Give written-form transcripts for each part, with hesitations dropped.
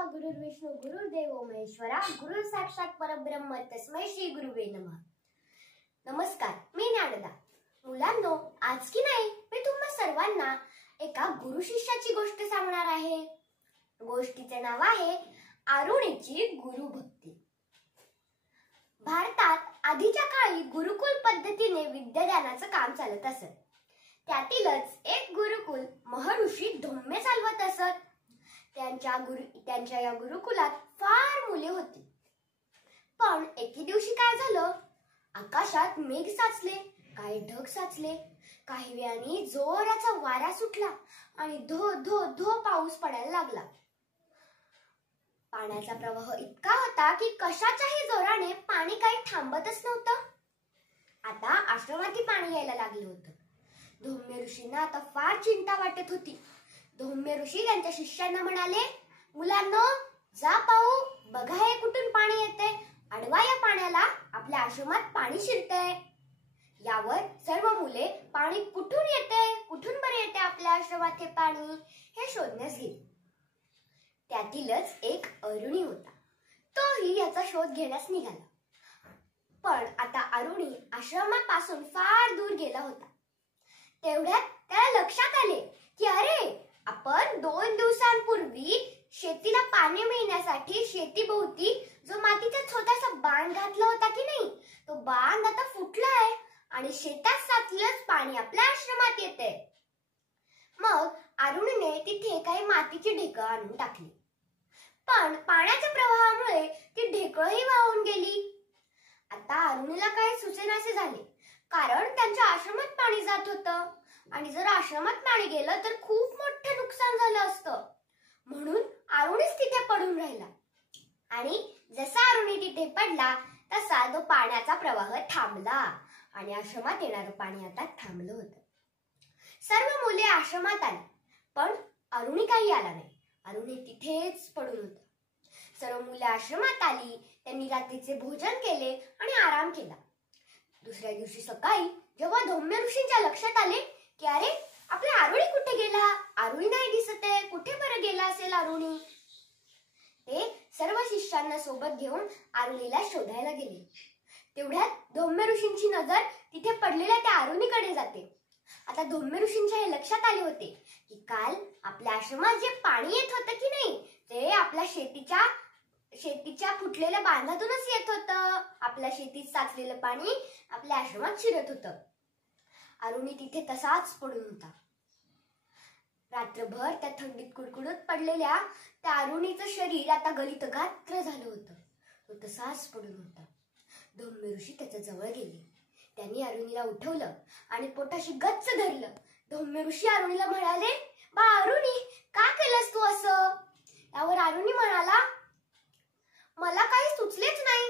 ब्रह्मा गुरुर्विष्णू गुरुर्देव महेश्वरा गुरु साक्षात परब्रह्म तस्मै श्री गुरुवे नमः। नमस्कार, मी ज्ञानदा। मुलांनो, आज की नाही मी तुम्हा सर्वांना एका गुरु शिष्याची गोष्ट सांगणार आहे। गोष्टीचे नाव आहे आरुणीची गुरुभक्ती। भारतात आधीच्या काळी गुरुकुल पद्धतीने विद्यादानाचं काम चालत असत। त्यातीलच एक गुरुकुल महर्षी धोम्य चालवत असत। त्यांच्या या गुरुकुलात फार मुले होती। पण एके दिवशी काय झालं, आकाशात मेघ साचले, काही ढग साचले, काही वेळाने जोराचा वारा सुटला आणि धो धो धो पाऊस पडायला लागला। पाण्याचा प्रवाह इतका होता की कशाच्याही जोराने पाणी काही थांबतच नव्हतं। आता आश्रमात पाणी यायला लागलं होतं। धोम्य ऋषींना आता फार चिंता वाटत होती। धोम्य ऋषी त्यांच्या शिष्यांना म्हणाले, मुलांनो, जा पाहू, बघा हे कुठून पाणी येतंय, अडवा या पाण्याला, आपल्या आश्रमात पाणी शिरतंय। यावर सर्व मुले पाणी कुठून येते, कुठून बरे येते आपल्या आश्रमात हे पाणी, हे शोधण्यास गेले। त्यातीलच एक अरुणी होता, तोही याचा शोध घेण्यास निघाला। पण आता अरुणी आश्रमापासून फार दूर गेला होता। तेवढ्यात त्याला लक्षात आले की अरे, आपण 2 दिवसांपूर्वी शेतीला पाणी मिळण्यासाठी शेतीभोवती जो मातीचा छोटासा बांध घातला होता की नाही, तो बांध आता फुटलाय आणि शेतात साचलेलं पाणी आपल्या आश्रमात येते। मग अरुणीने तिथे काही मातीची ढेकळं आणून टाकली, पण पाण्याच्या प्रवाहामुळे ती ढेकळंही वाहून गेली। आता अरुणीला काही सुचेनासे झाले, कारण त्यांच्या आश्रमात पाणी जात होतं आणि जर आश्रमात पाणी गेलं तर खूप मोठं नुकसान झालं असतं। म्हणून अरुणीच तिथे पडून राहिला आणि जसा अरुणी तिथे पडला तसा तो पाण्याचा प्रवाह थांबला आणि आश्रमात येणारं पाणी आता थांबलं होतं। सर्व मुले आश्रमात आली, पण अरुणी काही आला नाही। अरुणी तिथेच पडून होता। सर्व मुले आश्रमात आली, त्यांनी रात्रीचे भोजन केले आणि आराम केला। दुसऱ्या दिवशी सकाळी जेव्हा धोम्य ऋषींच्या लक्षात आले की अरे, आपला अरुणी कुठे गेला, अरुणी नाही दिसत आहे, कुठे बरं गेला असेल अरुणी, ते सर्व शिष्यांना सोबत घेऊन अरुणीला शोधायला गेले। तेवढ्यात धोम्य ऋषींची नजर तिथे पडलेल्या त्या अरुणीकडे जाते। आता धोम्य ऋषींच्या हे लक्षात आले होते की काल आपल्या आश्रमात जे पाणी येत होतं की नाही, ते आपल्या शेतीच्या फुटलेल्या बांधातूनच येत होतं। आपल्या शेतीत साचलेलं पाणी आपल्या आश्रमात शिरत होतं। अरुणी तिथे तसाच पडून होता। रात्रभर त्या थंडीत कुडकुडत पडलेल्या त्या अरुणीचं शरीर आता गलितगात्र झालं होतं। तो तसाच पडून होता। धोम्य ऋषी त्याच्या जवळ गेले, त्यांनी अरुणीला उठवलं आणि पोटाशी गच्च धरलं। धोम्य ऋषी अरुणीला म्हणाले, बा अरुणी, का केलंस तू असं? यावर अरुणी म्हणाला, मला काही सुचलेच नाही।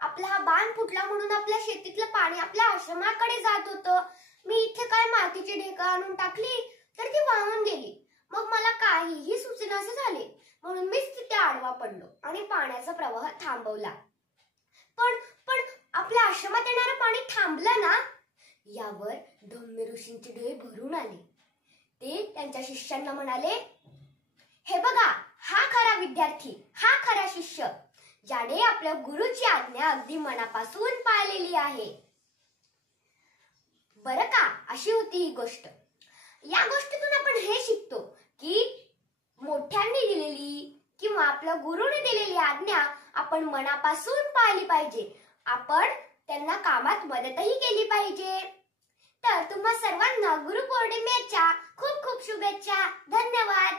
आपला हा बांध फुटला म्हणून आपल्या शेतीतलं पाणी आपल्या आश्रमाकडे जात होतं। मी इथे काय मातीची ढेकळं आणून टाकली तर ती वाहून गेली। मग मला काहीही सुचेनासे झाले, म्हणून मीच तिथे आडवा पडलो आणि पाण्याचा प्रवाह थांबवला। पण आपल्या आश्रमात येणारं पाणी थांबलं ना? यावर धोम्य ऋषींचे डोळे भरून आले। ते त्यांच्या शिष्यांना म्हणाले, हे बघा, हा खरा विद्यार्थी, हा खरा शिष्य, ज्याने आपल्या गुरुची आज्ञा अगदी मनापासून पाळलेली आहे। बरं का, अशी होती ही गोष्ट। या गोष्टीतून आपण हे शिकतो की मोठ्यांनी दिलेली किंवा आपल्या गुरुने दिलेली आज्ञा आपण मनापासून पाळली पाहिजे। आपण त्यांना कामात मदतही केली पाहिजे। तर तुम्हा सर्वांना गुरुपौर्णिमेच्या खूप खूप शुभेच्छा। धन्यवाद।